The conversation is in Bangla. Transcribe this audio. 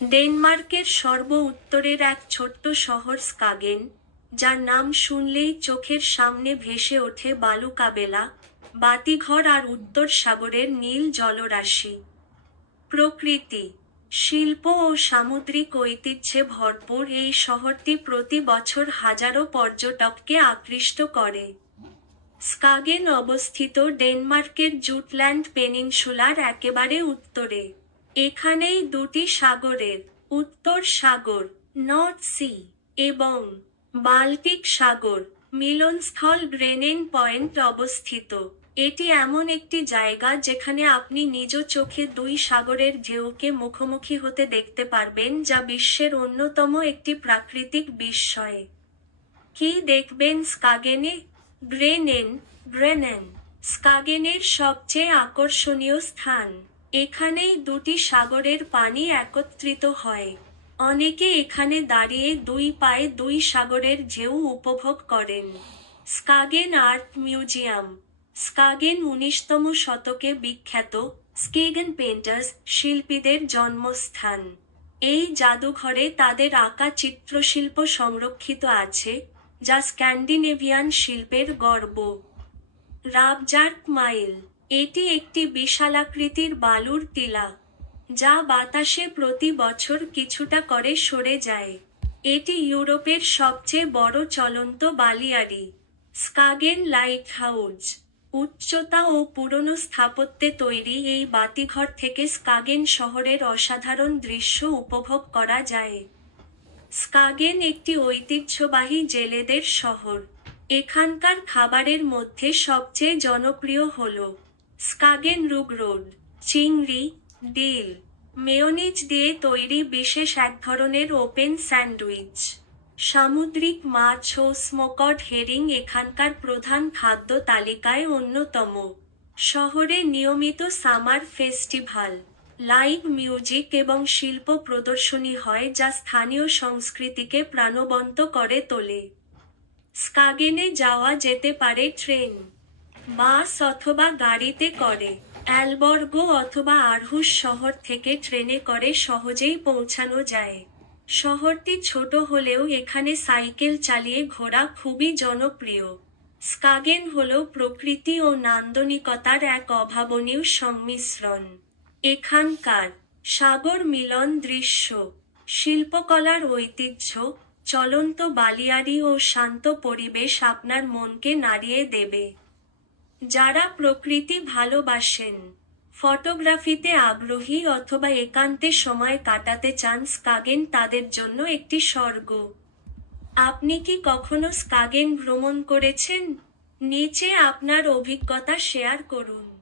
ডেনমার্কের সর্ব উত্তরের এক ছোট্ট শহর স্কাগেন, যার নাম শুনলেই চোখের সামনে ভেসে ওঠে বালুকাবেলা, বাতিঘর আর উত্তর সাগরের নীল জলরাশি। প্রকৃতি, শিল্প ও সামুদ্রিক ঐতিহ্যে ভরপুর এই শহরটি প্রতি বছর হাজারো পর্যটককে আকৃষ্ট করে। স্কাগেন অবস্থিত ডেনমার্কের জুটল্যান্ড পেনিনসুলার একেবারে উত্তরে। এখানেই দুটি সাগরের, উত্তর সাগর নর্থ সি এবং বাল্টিক সাগর মিলনস্থল গ্রেনেন পয়েন্ট অবস্থিত। এটি এমন একটি জায়গা যেখানে আপনি নিজ চোখে দুই সাগরের ঢেউকে মুখোমুখি হতে দেখতে পারবেন, যা বিশ্বের অন্যতম একটি প্রাকৃতিক বিস্ময়। কি দেখবেন স্কাগেনে? গ্রেনেন গ্রেনেন স্কাগেনের সবচেয়ে আকর্ষণীয় স্থান। এখানেই দুটি সাগরের পানি একত্রিত হয়। অনেকে এখানে দাঁড়িয়ে দুই পায়ে দুই সাগরের ঢেউ উপভোগ করেন। স্কাগেন আর্ট মিউজিয়াম। স্কাগেন উনিশতম শতকে বিখ্যাত স্কেগেন পেন্টার্স শিল্পীদের জন্মস্থান। এই জাদুঘরে তাদের আঁকা চিত্রশিল্প সংরক্ষিত আছে, যা স্ক্যান্ডিনেভিয়ান শিল্পের গর্ব। Rabjerg mile. এটি একটি বিশালাকৃতির বালুর টিলা, যা বাতাসে প্রতি বছর কিছুটা করে সরে যায়। এটি ইউরোপের সবচেয়ে বড় চলন্ত বালিয়ারি, স্কাগেন লাইট হাউস উচ্চতা ও পুরনো স্থাপত্যে তৈরি এই বাতিঘর থেকে স্কাগেন শহরের অসাধারণ দৃশ্য উপভোগ করা যায়। স্কাগেন একটি ঐতিহ্যবাহী জেলেদের শহর। এখানকার খাবারের মধ্যে সবচেয়ে জনপ্রিয় হল স্কাগেন রুগ রোড, চিংড়ি, ডিল, মেয়নিজ দিয়ে তৈরি বিশেষ এক ধরনের ওপেন স্যান্ডউইচ। সামুদ্রিক মাছ ও স্মোকড হেরিং এখানকার প্রধান খাদ্য তালিকায় অন্যতম। শহরে নিয়মিত সামার ফেস্টিভ্যাল লাইভ মিউজিক এবং শিল্প প্রদর্শনী হয় যা স্থানীয় সংস্কৃতিকে প্রাণবন্ত করে তোলে। স্কাগেনে যাওয়া যেতে পারে ট্রেন। বাস অথবা গাড়িতে করে, অ্যালবর্গো অথবা আরহুস শহর থেকে ট্রেনে করে সহজেই পৌঁছানো যায়। শহরটি ছোট হলেও এখানে সাইকেল চালিয়ে ঘোরা খুবই জনপ্রিয়। স্কাগেন হল প্রকৃতি ও নান্দনিকতার এক অভাবনীয় সংমিশ্রণ। এখানকার সাগর মিলন দৃশ্য, শিল্পকলার ঐতিহ্য, চলন্ত বালিয়াড়ি ও শান্ত পরিবেশ আপনার মনকে নাড়িয়ে দেবে। যারা প্রকৃতি ভালোবাসেন, ফটোগ্রাফিতে আগ্রহী অথবা একান্তে সময় কাটাতে চান স্কাগেন তাদের জন্য একটি স্বর্গ। আপনি কি কখনো স্কাগেন ভ্রমণ করেছেন? নিচে আপনার অভিজ্ঞতা শেয়ার করুন।